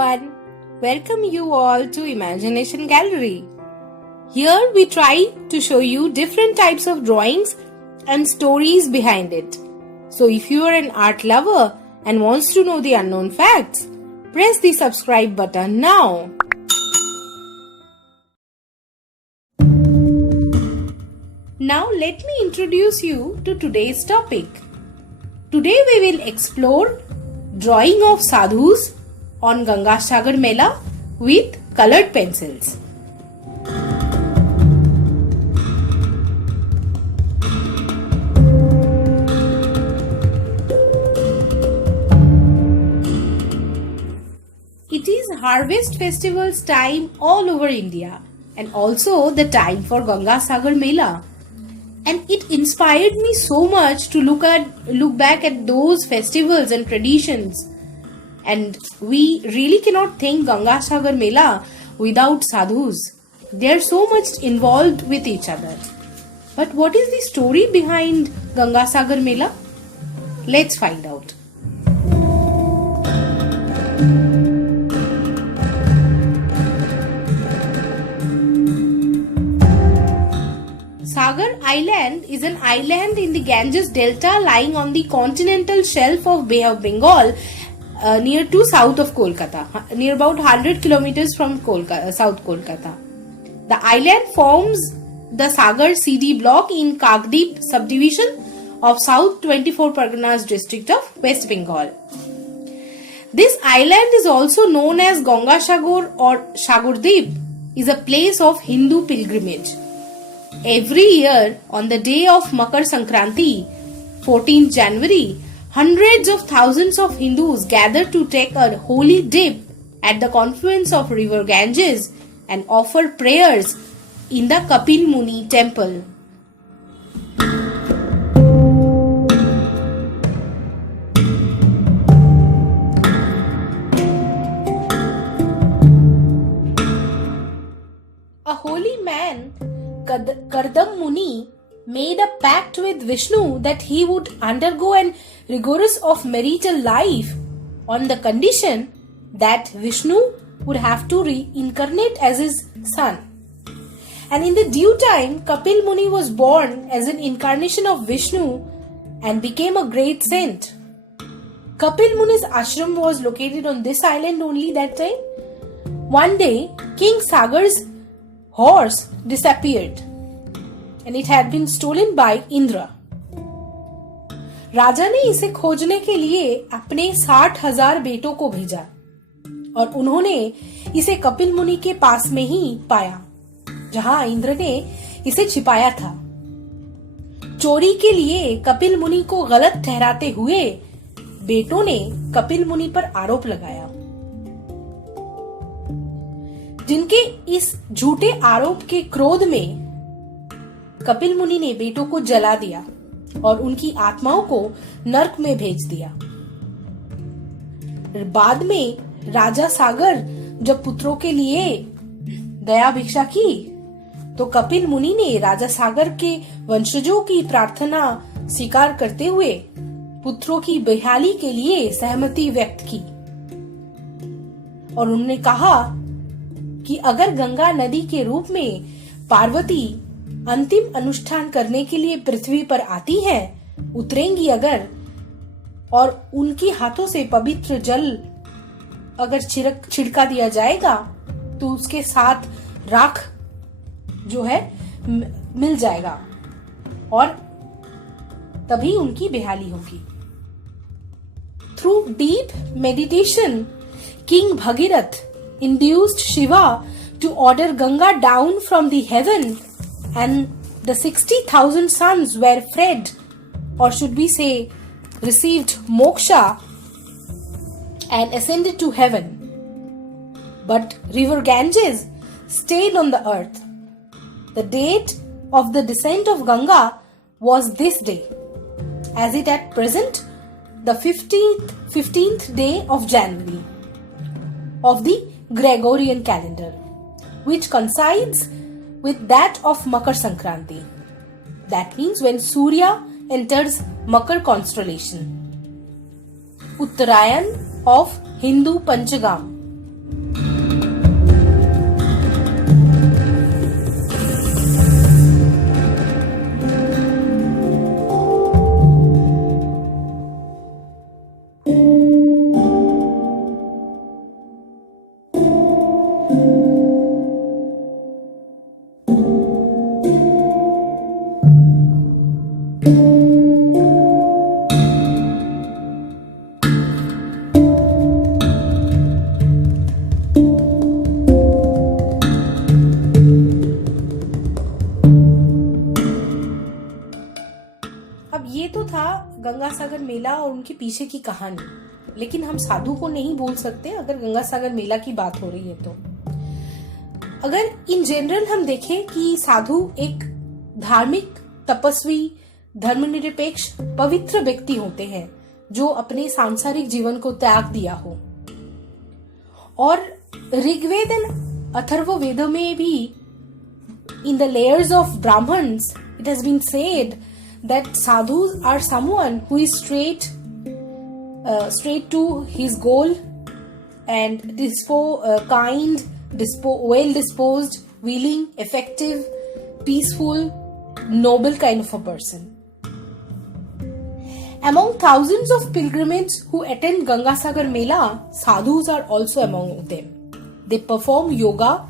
everyone. Welcome you all to Imagination Gallery. Here we try to show you different types of drawings and stories behind it. So if you are an art lover and wants to know the unknown facts, press the subscribe button now. Now let me introduce you to today's topic. Today we will explore drawing of sadhus on Ganga Sagar Mela with colored pencils. It is harvest festivals time all over India and also the time for Ganga Sagar Mela. And it inspired me so much to look back at those festivals and traditions. And we really cannot think Ganga Sagar Mela without sadhus. They are so much involved with each other. But what is the story behind Ganga Sagar Mela? Let's find out. Sagar Island is an island in the Ganges Delta lying on the continental shelf of Bay of Bengal near to south of Kolkata, near about 100 kilometers from South Kolkata. The island forms the Sagar CD block in Kagdeep subdivision of South 24 Parganas district of West Bengal. This island is also known as Ganga Sagar or Sagardweep, is a place of Hindu pilgrimage. Every year on the day of Makar Sankranti, 14th January, hundreds of thousands of Hindus gather to take a holy dip at the confluence of river Ganges and offer prayers in the Kapil Muni temple. A holy man, Kardam Muni, made a pact with Vishnu that he would undergo an rigorous of marital life on the condition that Vishnu would have to reincarnate as his son. And in the due time, Kapil Muni was born as an incarnation of Vishnu and became a great saint. Kapil Muni's ashram was located on this island only that time. One day, King Sagar's horse disappeared and it had been stolen by Indra. राजा ने इसे खोजने के लिए अपने 60,000 बेटों को भेजा और उन्होंने इसे कपिल मुनि के पास में ही पाया, जहां इंद्र ने इसे छिपाया था। चोरी के लिए कपिल मुनि को गलत ठहराते हुए बेटों ने कपिल मुनि पर आरोप लगाया, जिनके इस झूठे आरोप के क्रोध में कपिल मुनि ने बेटों को जला दिया और उनकी आत्माओं को नरक में भेज दिया। बाद में राजा सागर जब पुत्रों के लिए दया भिक्षा की तो कपिल मुनि ने राजा सागर के वंशजों की प्रार्थना स्वीकार करते हुए पुत्रों की बहाली के लिए सहमति व्यक्त की और उन्होंने कहा कि अगर गंगा नदी के रूप में पार्वती अंतिम अनुष्ठान करने के लिए पृथ्वी पर आती है, उतरेंगी अगर, और उनके हाथों से पवित्र जल अगर छिड़का दिया जाएगा तो उसके साथ राख जो है मिल जाएगा और तभी उनकी बेहाली होगी। Through deep meditation, king Bhagirath induced Shiva to order Ganga down from the heaven, and the 60,000 sons were freed, or should we say received moksha and ascended to heaven. But river Ganges stayed on the earth. The date of the descent of Ganga was this day, as it at present the 15th day of January of the Gregorian calendar, which coincides with that of Makar Sankranti. That means when Surya enters Makar constellation. Uttarayan of Hindu Panchagam और उनके पीछे की कहानी। लेकिन हम साधु को नहीं बोल सकते अगर गंगासागर मेला की बात हो रही है तो। अगर इन जनरल हम देखें कि साधु एक धार्मिक, तपस्वी, धर्मनिरपेक्ष, पवित्र व्यक्ति होते हैं जो अपने सांसारिक जीवन को त्याग दिया हो। और ऋग्वेद एंड अथर्ववेद में भी in the layers of Brahmins it has been said that sadhus are someone who is straight to his goal and kind, well disposed, willing, effective, peaceful, noble kind of a person. Among thousands of pilgrims who attend Gangasagar Mela, sadhus are also among them. They perform yoga,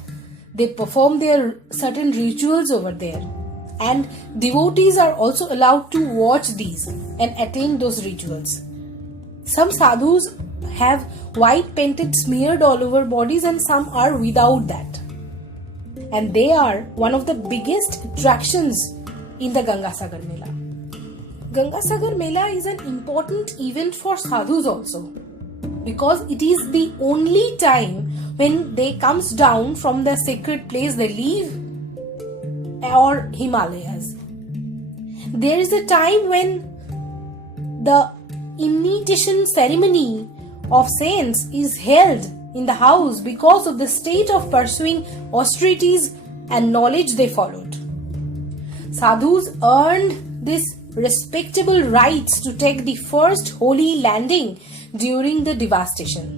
they perform their certain rituals over there, and devotees are also allowed to watch these and attend those rituals. Some sadhus have white painted smeared all over bodies and some are without that. And they are one of the biggest attractions in the Gangasagar Mela. Gangasagar Mela is an important event for sadhus also, because it is the only time when they comes down from the sacred place they leave or Himalayas. There is a time when the initiation ceremony of saints is held in the house because of the state of pursuing austerities and knowledge they followed. Sadhus earned this respectable rights to take the first holy landing during the devastation.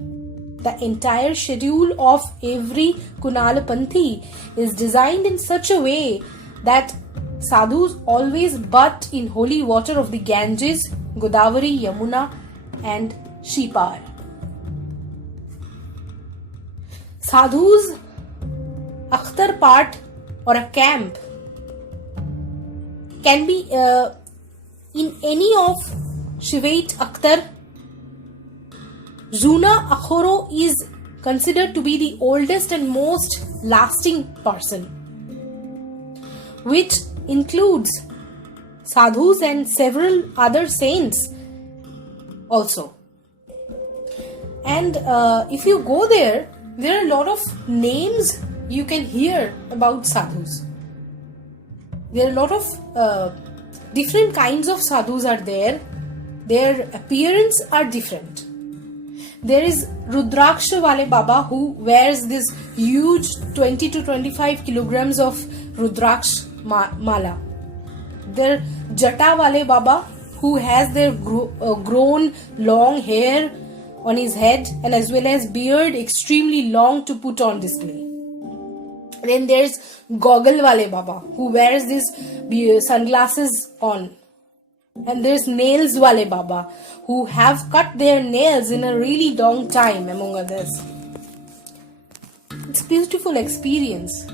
The entire schedule of every Kunalapanthi is designed in such a way that sadhus always bat in holy water of the Ganges, Godavari, Yamuna and Shipar. Sadhus akhtar part or a camp can be in any of Shivait Akhtar. Zuna Akhoro is considered to be the oldest and most lasting person, which includes sadhus and several other saints also. And if you go there, there are a lot of names you can hear about sadhus. There are a lot of different kinds of sadhus are there. Their appearance are different. There is Rudraksha Wale Baba who wears this huge 20 to 25 kilograms of Rudraksh mala. There Jata Wale Baba who has their grown long hair on his head and as well as beard extremely long to put on display. Then there's Goggle Wale Baba who wears these sunglasses on. And there's Nails Wale Baba who have cut their nails in a really long time, among others. It's a beautiful experience.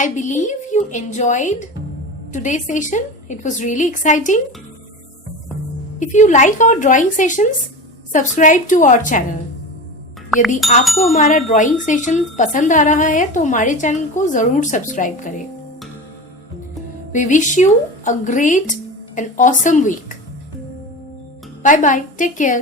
I believe you enjoyed today's session. It was really exciting. If you like our drawing sessions, subscribe to our channel. यदि आपको हमारा drawing session पसंद आ रहा है तो हमारे channel को जरूर सब्सक्राइब करें. We wish you a great and awesome week. Bye bye. Take care.